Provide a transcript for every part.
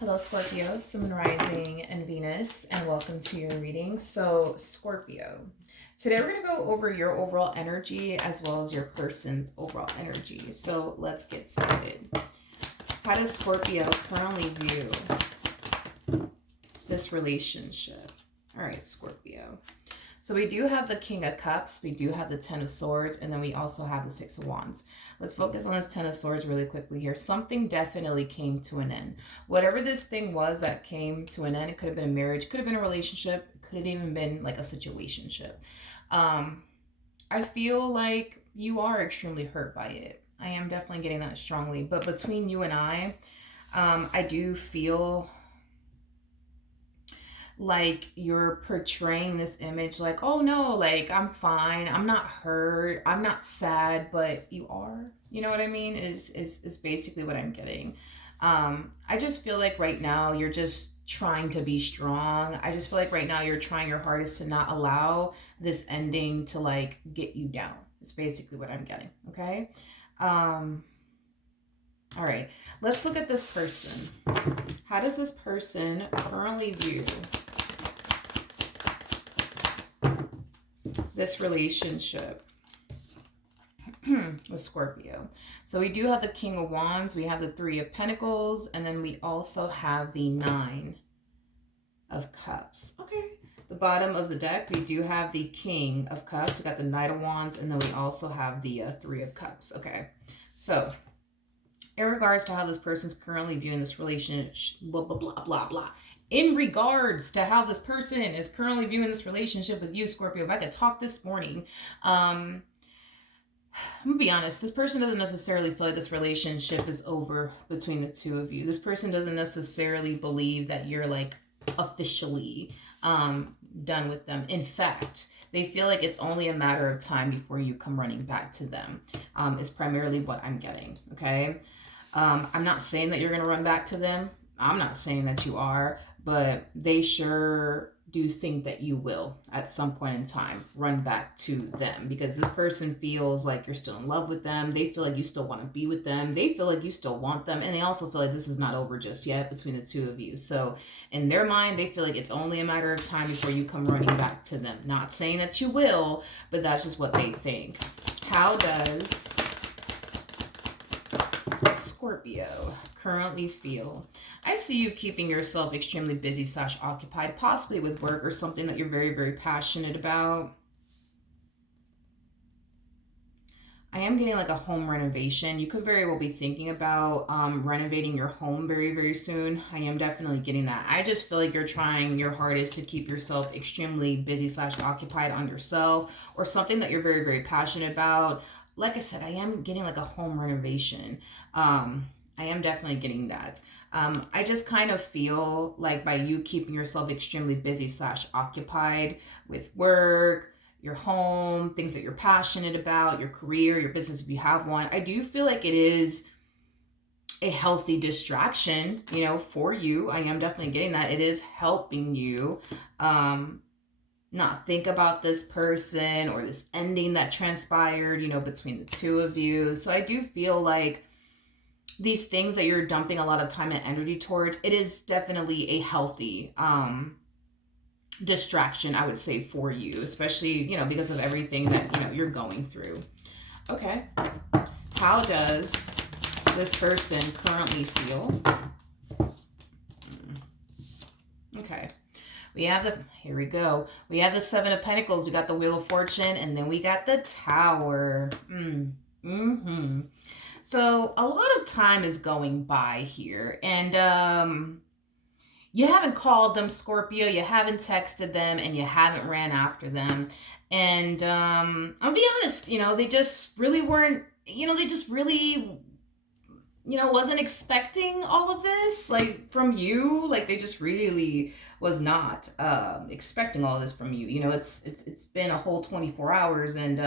Hello, Scorpio, Sun Rising, and Venus, and welcome to your reading. So, Scorpio, today we're going to go over your overall energy as well as your person's overall energy. So, let's get started. How does Scorpio currently view this relationship? All right, Scorpio. So we do have the King of Cups, we do have the Ten of Swords, and then we also have the Six of Wands. Let's focus on this Ten of Swords really quickly here. Something definitely came to an end. Whatever this thing was that came to an end, it could have been a marriage, could have been a relationship, could have even been like a situationship. I feel like you are extremely hurt by it. I am definitely getting that strongly. But between you and I do feel like you're portraying this image like, oh no, like I'm fine, I'm not hurt, I'm not sad, but you are, you know what I mean, is basically what I'm getting. I just feel like right now you're just trying to be strong. I just feel like right now you're trying your hardest to not allow this ending to like get you down. It's basically what I'm getting. Okay. All right, let's look at this person. How does this person currently view this relationship with Scorpio? So we do have the King of Wands, we have the Three of Pentacles, and then we also have the Nine of Cups. Okay. The bottom of the deck, we do have the King of Cups, we got the Knight of Wands, and then we also have the Three of Cups. Okay. So in regards to how this person's currently viewing this relationship, blah, blah, blah, blah, blah. In regards to how this person is currently viewing this relationship with you, Scorpio, if I could talk this morning, I'm gonna be honest, this person doesn't necessarily feel like this relationship is over between the two of you. This person doesn't necessarily believe that you're like officially done with them. In fact, they feel like it's only a matter of time before you come running back to them, is primarily what I'm getting, okay? I'm not saying that you're going to run back to them. I'm not saying that you are, but they sure do think that you will at some point in time run back to them, because this person feels like you're still in love with them. They feel like you still want to be with them. They feel like you still want them. And they also feel like this is not over just yet between the two of you. So in their mind, they feel like it's only a matter of time before you come running back to them. Not saying that you will, but that's just what they think. How does Scorpio currently feel? I see you keeping yourself extremely busy / occupied, possibly with work or something that you're very, very passionate about. I am getting like a home renovation. You could very well be thinking about renovating your home very, very soon. I am definitely getting that. I just feel like you're trying your hardest to keep yourself extremely busy / occupied on yourself or something that you're very, very passionate about. Like I said, I am getting like a home renovation. I am definitely getting that. I just kind of feel like by you keeping yourself extremely busy / occupied with work, your home, things that you're passionate about, your career, your business if you have one, I do feel like it is a healthy distraction, you know, for you. I am definitely getting that. It is helping you not think about this person or this ending that transpired, you know, between the two of you. So I do feel like these things that you're dumping a lot of time and energy towards, it is definitely a healthy distraction, I would say, for you, especially, you know, because of everything that, you know, you're going through. Okay. How does this person currently feel? Okay. We have here we go. We have the Seven of Pentacles. We got the Wheel of Fortune, and then we got the Tower. So a lot of time is going by here, and you haven't called them, Scorpio, you haven't texted them, and you haven't ran after them. And I'll be honest, you know, they just really weren't, you know, they just really, you know, wasn't expecting all of this, like, from you. Like, they just really was not expecting all of this from you. You know, it's been a whole 24 hours, and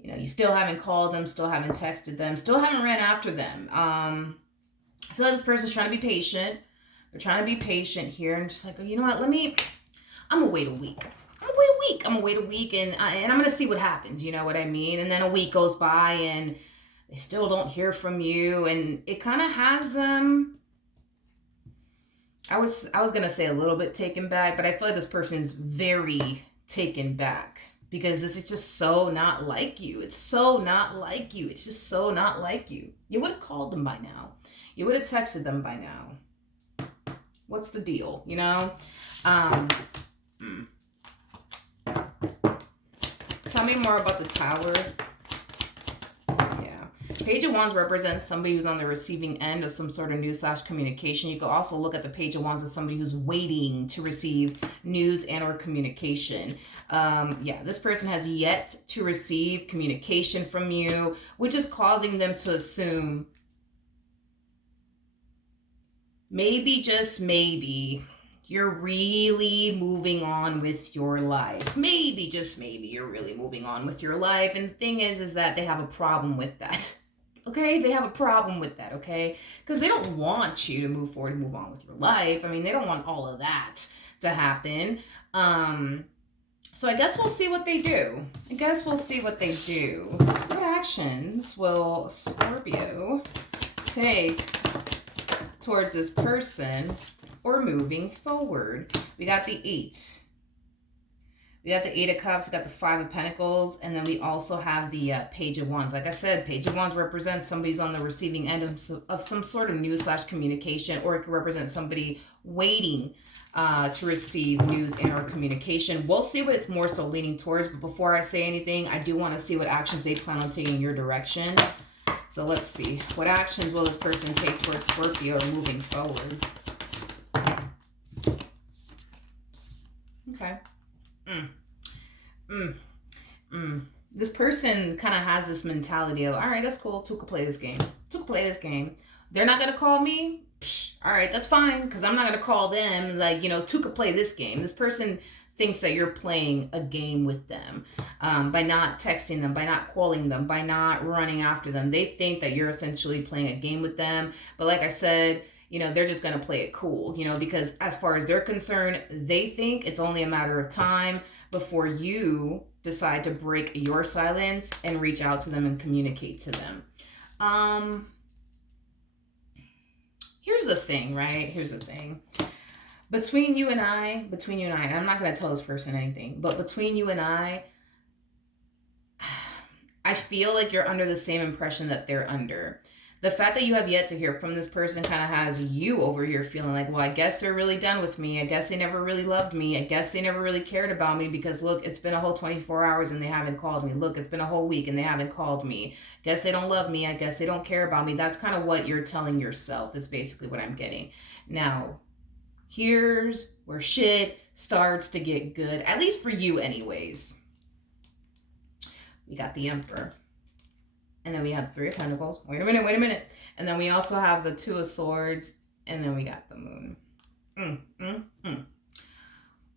you know, you still haven't called them, still haven't texted them, still haven't ran after them. I feel like this person's trying to be patient. They're trying to be patient here, and just like, oh, you know what, I'm gonna wait a week. I'm gonna wait a week, and I'm gonna see what happens, you know what I mean? And then a week goes by, and they still don't hear from you, and it kind of has them I was gonna say a little bit taken back, but I feel like this person is very taken back because this is just so not like you. It's so not like you. It's just so not like you. You would have called them by now. You would have texted them by now. What's the deal? You know? Um, Tell me more about the Tower. Page of Wands represents somebody who's on the receiving end of some sort of news / communication. You can also look at the Page of Wands as somebody who's waiting to receive news and or communication. This person has yet to receive communication from you, which is causing them to assume maybe, just maybe, you're really moving on with your life. Maybe, just maybe, you're really moving on with your life. And the thing is that they have a problem with that. Okay, they have a problem with that, okay? Because they don't want you to move forward and move on with your life. I mean, they don't want all of that to happen. So I guess we'll see what they do. What actions will Scorpio take towards this person or moving forward? We got the 8. We got the 8 of Cups, we got the 5 of Pentacles, and then we also have the Page of Wands. Like I said, Page of Wands represents somebody who's on the receiving end of some sort of news / communication, or it could represent somebody waiting to receive news and or communication. We'll see what it's more so leaning towards, but before I say anything, I do want to see what actions they plan on taking in your direction. So let's see. What actions will this person take towards Scorpio moving forward? Okay. This person kind of has this mentality of, all right, that's cool. Two could play this game. They're not going to call me. Psh, all right, that's fine. Because I'm not going to call them. Like, two could play this game. This person thinks that you're playing a game with them by not texting them, by not calling them, by not running after them. They think that you're essentially playing a game with them. But like I said, they're just going to play it cool, because as far as they're concerned, they think it's only a matter of time before you decide to break your silence and reach out to them and communicate to them. Here's the thing, right? Between you and I, and I'm not going to tell this person anything, but between you and I feel like you're under the same impression that they're under. The fact that you have yet to hear from this person kind of has you over here feeling like, well, I guess they're really done with me. I guess they never really loved me. I guess they never really cared about me because, look, it's been a whole 24 hours and they haven't called me. Look, it's been a whole week and they haven't called me. Guess they don't love me. I guess they don't care about me. That's kind of what you're telling yourself is basically what I'm getting. Now, here's where shit starts to get good, at least for you anyways. We got the Emperor. And then we have the 3 of Pentacles. Wait a minute. And then we also have the 2 of Swords. And then we got the Moon.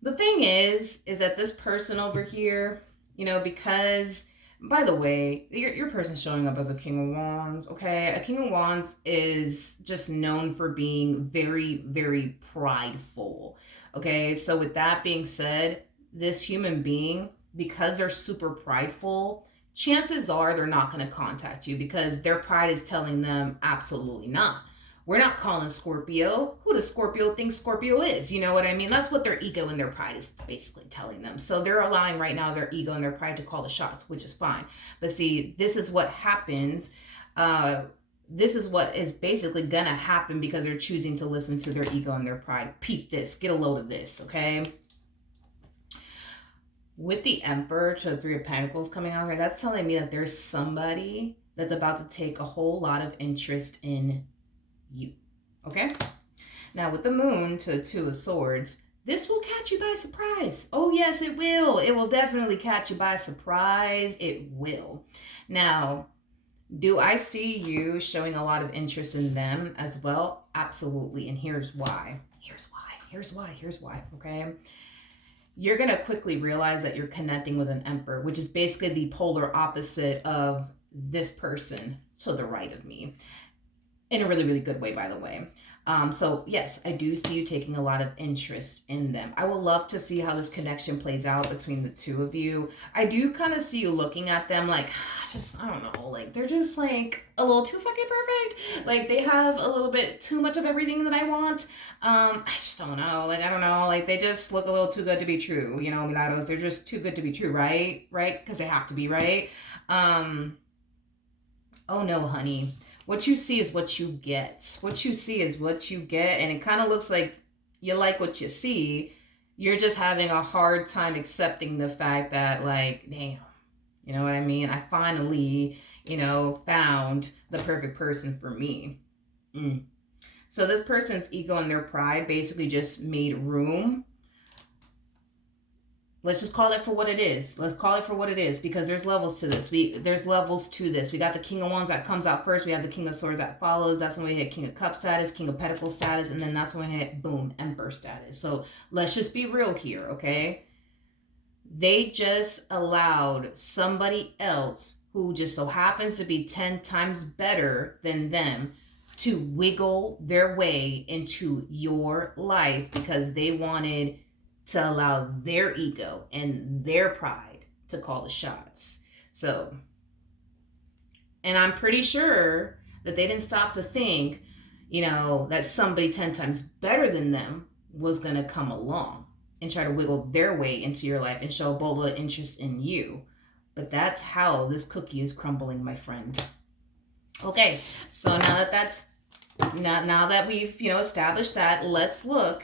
The thing is that this person over here, because, by the way, your person's showing up as a King of Wands, okay? A King of Wands is just known for being very, very prideful, okay? So with that being said, this human being, because they're super prideful, chances are they're not going to contact you because their pride is telling them absolutely not. We're not calling Scorpio. Who does Scorpio think Scorpio is? You know what I mean? That's what their ego and their pride is basically telling them. So they're allowing right now their ego and their pride to call the shots, which is fine. But see, this is what happens. This is what is basically going to happen because they're choosing to listen to their ego and their pride. Peep this. Get a load of this, okay? With the Emperor to the 3 of Pentacles coming out here, that's telling me that there's somebody that's about to take a whole lot of interest in you, okay? Now, with the Moon to the 2 of Swords, this will catch you by surprise. Oh, yes, it will. It will definitely catch you by surprise. It will. Now, do I see you showing a lot of interest in them as well? Absolutely, and here's why. Here's why, okay? You're going to quickly realize that you're connecting with an Emperor, which is basically the polar opposite of this person to the right of me. In a really, really good way, by the way. So yes, I do see you taking a lot of interest in them. I would love to see how this connection plays out between the two of you. I do kind of see you looking at them like, just, I don't know, like they're just like a little too fucking perfect. Like they have a little bit too much of everything that I want. I just don't know. Like, I don't know. Like they just look a little too good to be true. You know, mulattoes, they're just too good to be true, right? Right? Because they have to be, right? Oh no, honey. What you see is what you get. What you see is what you get. And it kind of looks like you like what you see. You're just having a hard time accepting the fact that, like, damn, you know what I mean? I finally, found the perfect person for me. Mm. So this person's ego and their pride basically just made room. Let's just call it for what it is. Let's call it for what it is, because there's levels to this. There's levels to this. We got the King of Wands that comes out first. We have the King of Swords that follows. That's when we hit King of Cups status, King of Pentacles status, and then that's when we hit, boom, Emperor status. So let's just be real here, okay? They just allowed somebody else who just so happens to be 10 times better than them to wiggle their way into your life because they wanted to allow their ego and their pride to call the shots. So, and I'm pretty sure that they didn't stop to think, that somebody 10 times better than them was going to come along and try to wiggle their way into your life and show a bold little interest in you. But that's how this cookie is crumbling, my friend. Okay, so now that we've established that, let's look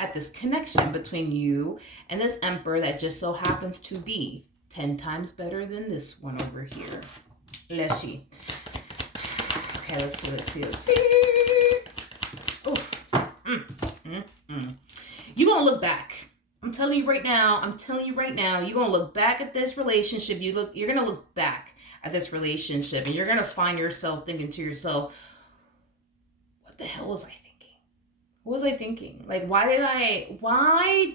at this connection between you and this Emperor that just so happens to be 10 times better than this one over here. Let's see. Okay, let's see. Oh, You're gonna look back. I'm telling you right now, you're gonna look back at this relationship. You're gonna look back at this relationship and you're gonna find yourself thinking to yourself, what the hell was I thinking? What was I thinking? Like, why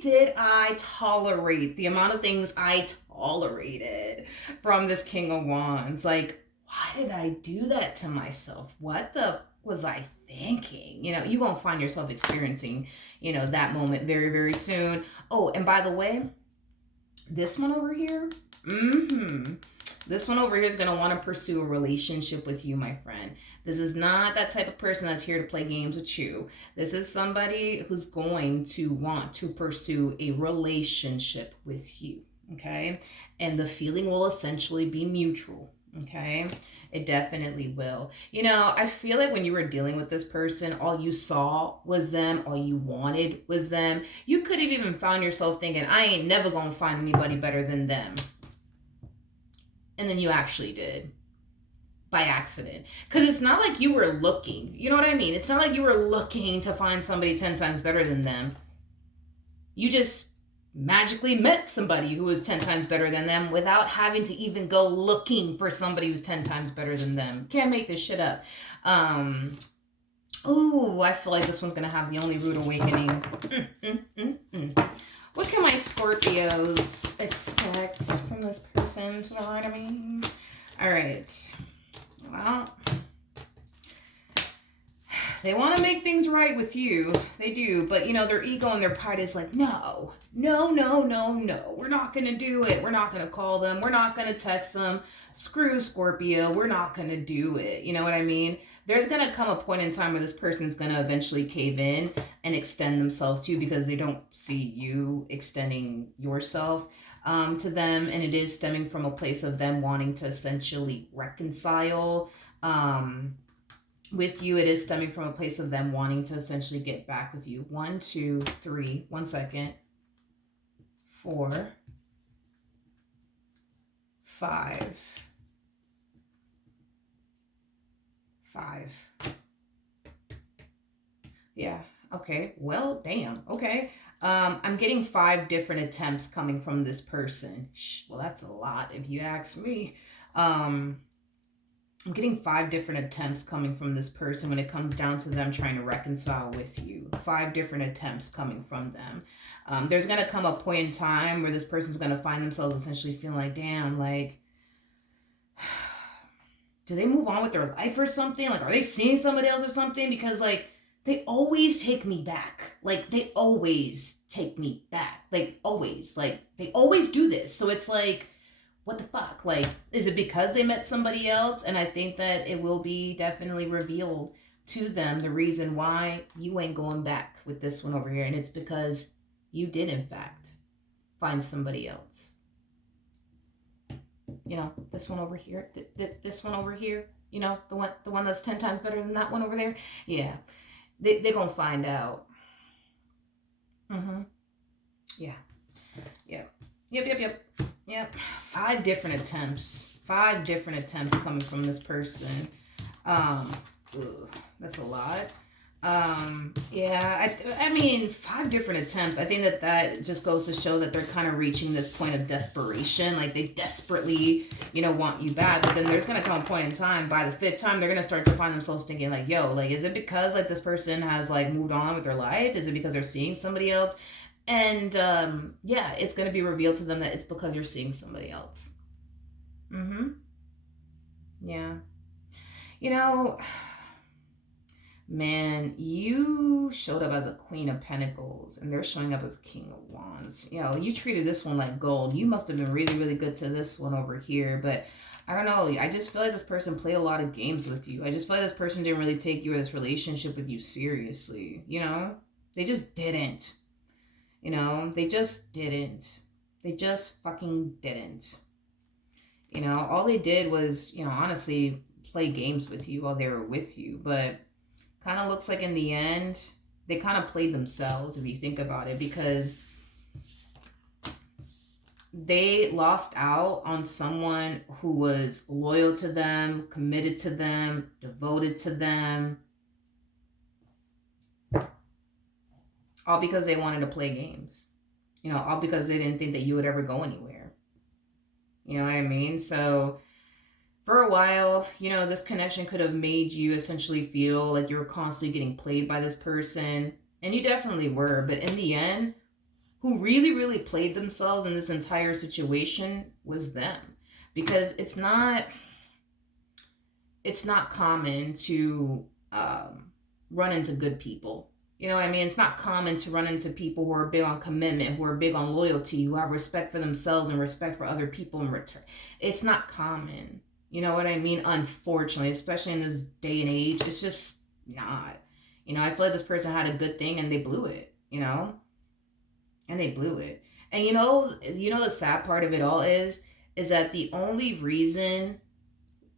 did I tolerate the amount of things I tolerated from this King of Wands? Like, why did I do that to myself? What the was I thinking? You're going to find yourself experiencing, that moment very, very soon. Oh, and by the way, this one over here, this one over here is going to want to pursue a relationship with you, my friend. This is not that type of person that's here to play games with you. This is somebody who's going to want to pursue a relationship with you, okay? And the feeling will essentially be mutual, okay? It definitely will. I feel like when you were dealing with this person, all you saw was them, all you wanted was them. You could have even found yourself thinking, I ain't never gonna find anybody better than them. And then you actually did. By accident. Because it's not like you were looking. You know what I mean? It's not like you were looking to find somebody 10 times better than them. You just magically met somebody who was 10 times better than them without having to even go looking for somebody who's 10 times better than them. Can't make this shit up. Ooh, I feel like this one's going to have the only rude awakening. What can my Scorpios expect from this person? You know what I mean? All right. Well, they want to make things right with you. They do. But, their ego and their pride is like, no. We're not going to do it. We're not going to call them. We're not going to text them. Screw Scorpio. We're not going to do it. You know what I mean? There's going to come a point in time where this person's going to eventually cave in and extend themselves to you because they don't see you extending yourself to them. And it is stemming from a place of them wanting to essentially reconcile with you. It is stemming from a place of them wanting to essentially get back with you. 1, 2, 3, 1 second, 4, 5. Yeah. Okay. Well, damn. Okay. I'm getting 5 different attempts coming from this person. Well, that's a lot if you ask me. I'm getting 5 different attempts coming from this person when it comes down to them trying to reconcile with you. 5 different attempts coming from them. There's going to come a point in time where this person's going to find themselves essentially feeling like, damn, like, do they move on with their life or something? Like, are they seeing somebody else or something? Because, like, they always take me back. Like, they always take me back. Like, always. Like, they always do this. So it's like, what the fuck? Like, is it because they met somebody else? And I think that it will be definitely revealed to them the reason why you ain't going back with this one over here. And it's because you did, in fact, find somebody else. You know, this one over here, this one over here, you know, the one that's 10 times better than that one over there. Yeah, they're gonna find out. Yeah. Yep. 5 different attempts. 5 different attempts coming from this person. That's a lot. Yeah, I mean, 5 different attempts. I think that just goes to show that they're kind of reaching this point of desperation. Like, they desperately, you know, want you back. But then there's going to come a point in time, by the 5th time, they're going to start to find themselves thinking, like, yo, like, is it because, like, this person has, like, moved on with their life? Is it because they're seeing somebody else? And, yeah, it's going to be revealed to them that it's because you're seeing somebody else. Yeah. You know, man, you showed up as a Queen of Pentacles, and they're showing up as King of Wands. You know, you treated this one like gold. You must have been really, really good to this one over here. But I don't know. I just feel like this person played a lot of games with you. I just feel like this person didn't really take you or this relationship with you seriously. You know, they just didn't. You know, they just didn't. They just fucking didn't. You know, all they did was, you know, honestly, play games with you while they were with you. But kind of looks like in the end, they kind of played themselves, if you think about it, because they lost out on someone who was loyal to them, committed to them, devoted to them, all because they wanted to play games. You know, all because they didn't think that you would ever go anywhere. You know what I mean? So for a while, you know, this connection could have made you essentially feel like you were constantly getting played by this person. And you definitely were. But in the end, who really, really played themselves in this entire situation was them. Because it's not common to run into good people. You know what I mean? It's not common to run into people who are big on commitment, who are big on loyalty, who have respect for themselves and respect for other people in return. It's not common. You know what I mean? Unfortunately, especially in this day and age, it's just not. You know, I feel like this person had a good thing and they blew it, you know? And they blew it. And you know the sad part of it all is that the only reason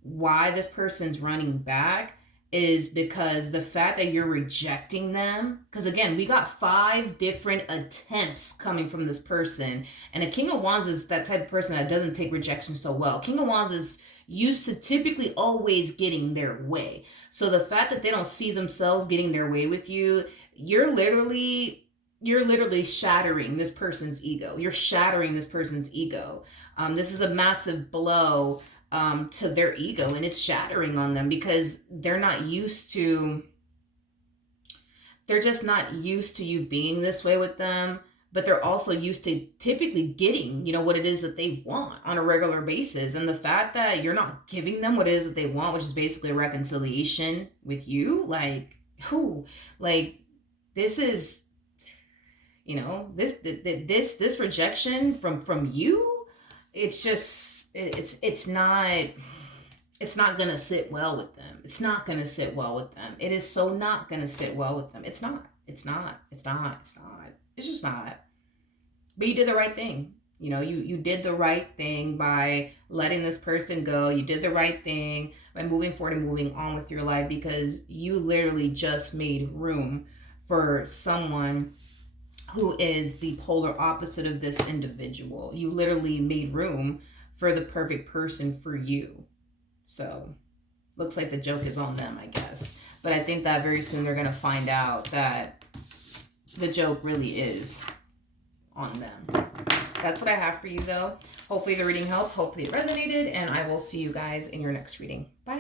why this person's running back is because the fact that you're rejecting them, because again, we got 5 different attempts coming from this person, and a King of Wands is that type of person that doesn't take rejection so well. King of Wands is used to typically always getting their way. So the fact that they don't see themselves getting their way with you, you're literally shattering this person's ego. You're shattering this person's ego. This is a massive blow to their ego, and it's shattering on them because they're just not used to you being this way with them, but they're also used to typically getting, you know, what it is that they want on a regular basis. And the fact that you're not giving them what it is that they want, which is basically a reconciliation with you, like, who, like, this is, you know, this rejection from you, it's just, it's not gonna sit well with them. It's not gonna sit well with them. It is so not gonna sit well with them. It's not. It's just not. But you did the right thing. You know, you did the right thing by letting this person go. You did the right thing by moving forward and moving on with your life, because you literally just made room for someone who is the polar opposite of this individual. You literally made room for the perfect person for you. So looks like the joke is on them, I guess. But I think that very soon they're going to find out that the joke really is on them. That's what I have for you, though. Hopefully the reading helped. Hopefully it resonated. And I will see you guys in your next reading. Bye.